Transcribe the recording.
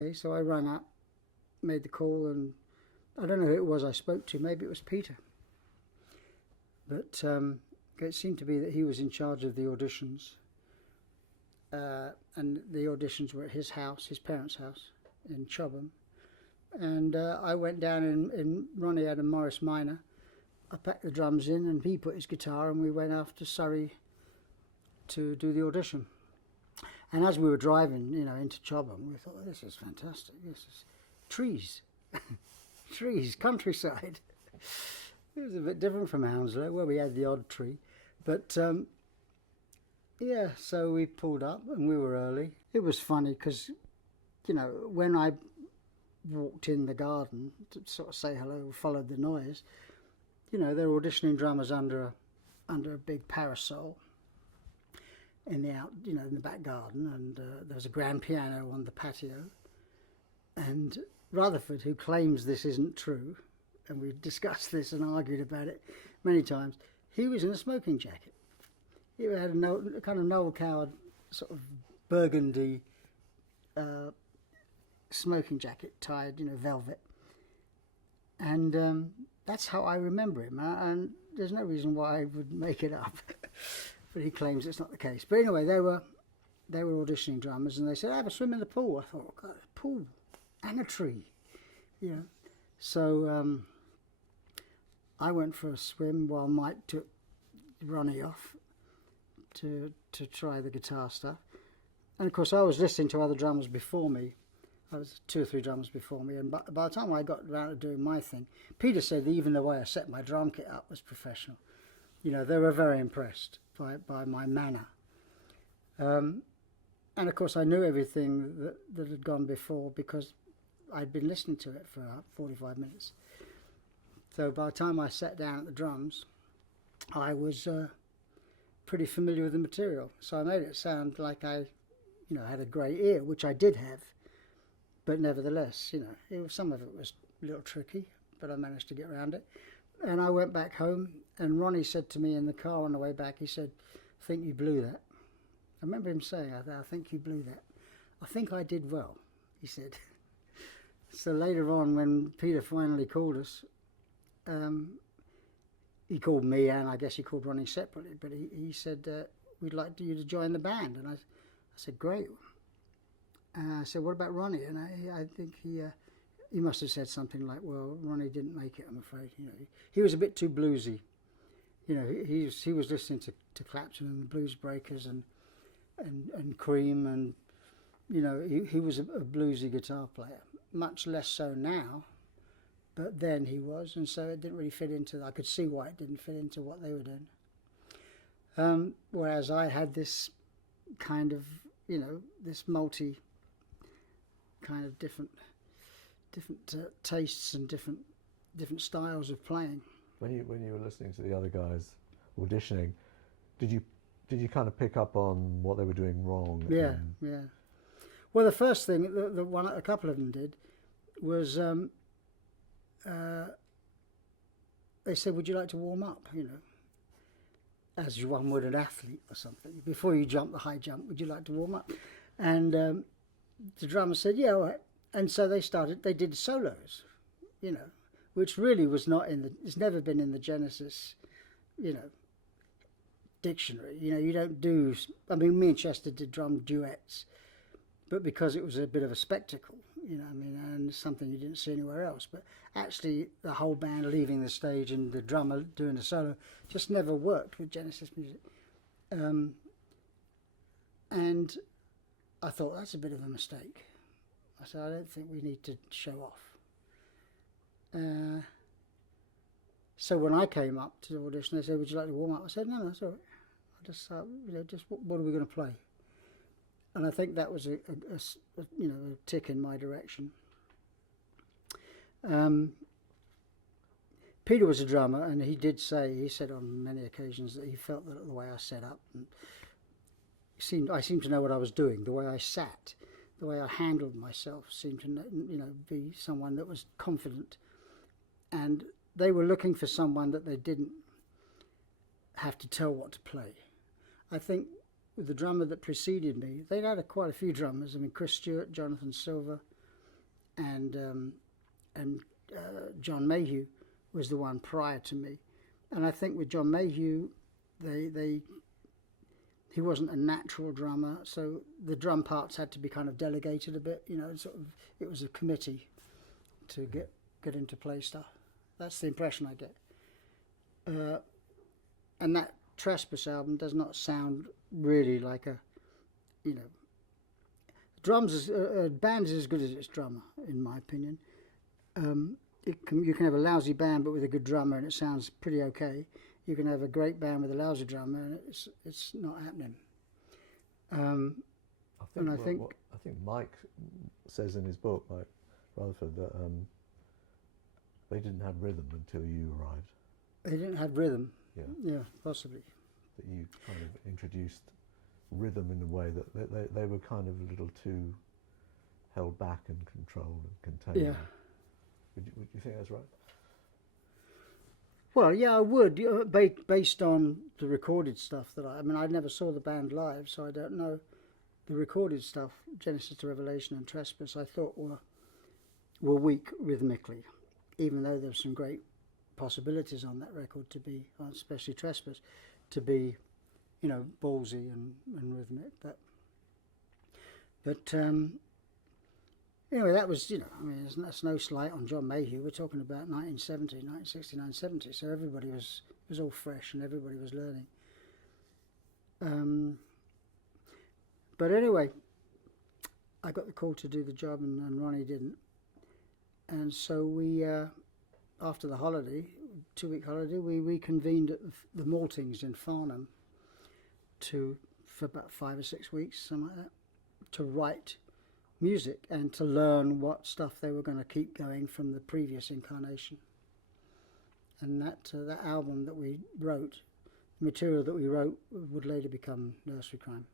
Okay, so I rang up, made the call, and I don't know who it was I spoke to. Maybe it was Peter. But it seemed to be that he was in charge of the auditions. And the auditions were at his house, his parents' house in Chobham. And I went down in Ronnie had a Morris Minor. I packed the drums in and he put his guitar, and we went off to Surrey to do the audition. And as we were driving, into Chobham, we thought, oh, this is fantastic. This is trees, trees, countryside. It was a bit different from Hounslow, where we had the odd tree. But yeah, so we pulled up and we were early. It was funny because, when I walked in the garden to sort of say hello, followed the noise, they were auditioning drummers under a big parasol in the in the back garden, and there was a grand piano on the patio. And Rutherford, who claims this isn't true, and we discussed this and argued about it many times, he was in a smoking jacket. He had a kind of Noel Coward sort of burgundy smoking jacket, tied, velvet. And that's how I remember him, and there's no reason why I would make it up. But he claims it's not the case. But anyway, they were auditioning drummers, and they said, have a swim in the pool. I thought, oh, God, a pool and a tree, So I went for a swim while Mike took Ronnie off to try the guitar stuff. And of course, I was listening to other drummers before me. I was 2 or 3 drummers before me, and by the time I got around to doing my thing, Peter said that even the way I set my drum kit up was professional. They were very impressed by my manner. And of course, I knew everything that had gone before because I'd been listening to it for 45 minutes. So by the time I sat down at the drums, I was pretty familiar with the material. So I made it sound like I, had a great ear, which I did have. But nevertheless, some of it was a little tricky, but I managed to get around it. And I went back home, and Ronnie said to me in the car on the way back, he said, I think you blew that. I remember him saying, I think you blew that. I think I did well, he said. So later on, when Peter finally called us, he called me, and I guess he called Ronnie separately, but he said, we'd like you to join the band. And I said, great. I said, what about Ronnie? And I think he must have said something like, well, Ronnie didn't make it, I'm afraid. He was a bit too bluesy. He was listening to Clapton and the Blues Breakers and Cream, and he was a bluesy guitar player. Much less so now, but then he was, and so it didn't really fit into. I could see why it didn't fit into what they were doing. Whereas I had this kind of, this multi kind of different tastes and different styles of playing. When you were listening to the other guys auditioning, did you kind of pick up on what they were doing wrong? Yeah. Well, the first thing a couple of them did was they said, "Would you like to warm up?" As one would an athlete or something. Before you jump the high jump, would you like to warm up? And the drummer said, "Yeah, all right." And so they did solos, which really was not it's never been in the Genesis, dictionary. You don't do, me and Chester did drum duets, but because it was a bit of a spectacle, and something you didn't see anywhere else. But actually, the whole band leaving the stage and the drummer doing a solo just never worked with Genesis music. And I thought, that's a bit of a mistake. I said, I don't think we need to show off. So when I came up to the audition, they said, would you like to warm up? I said, no, it's all right. I just, what are we going to play? And I think that was a tick in my direction. Peter was a drummer, and he said on many occasions that he felt that the way I set up, and I seemed to know what I was doing. The way I sat, the way I handled myself seemed to be someone that was confident. And they were looking for someone that they didn't have to tell what to play. I think with the drummer that preceded me, they'd had quite a few drummers. Chris Stewart, Jonathan Silver, and John Mayhew was the one prior to me. And I think with John Mayhew, he wasn't a natural drummer, so the drum parts had to be kind of delegated a bit. Sort of, it was a committee to get him to play stuff. That's the impression I get. And that Trespass album does not sound really like a, drums. A band is as good as its drummer, in my opinion. You can have a lousy band but with a good drummer and it sounds pretty okay. You can have a great band with a lousy drummer and it's not happening. I think Mike says in his book, Mike Rutherford, that they didn't have rhythm until you arrived. They didn't have rhythm. Yeah, possibly. That you kind of introduced rhythm in a way that they were kind of a little too held back and controlled and contained. Yeah. Would you think that's right? Well, yeah, I would, based on the recorded stuff I never saw the band live, so I don't know. The recorded stuff, Genesis to Revelation and Trespass, I thought were weak rhythmically, even though there's some great possibilities on that record to be, especially Trespass, to be, ballsy and rhythmic. But anyway, that was, that's no slight on John Mayhew. We're talking about 1969, 70, so everybody was all fresh and everybody was learning. But anyway, I got the call to do the job and Ronnie didn't. And so we, after the holiday, 2-week holiday, we reconvened at the Maltings in Farnham for about 5 or 6 weeks, something like that, to write music and to learn what stuff they were going to keep going from the previous incarnation. And that album that we wrote, the material that we wrote, would later become Nursery Crime.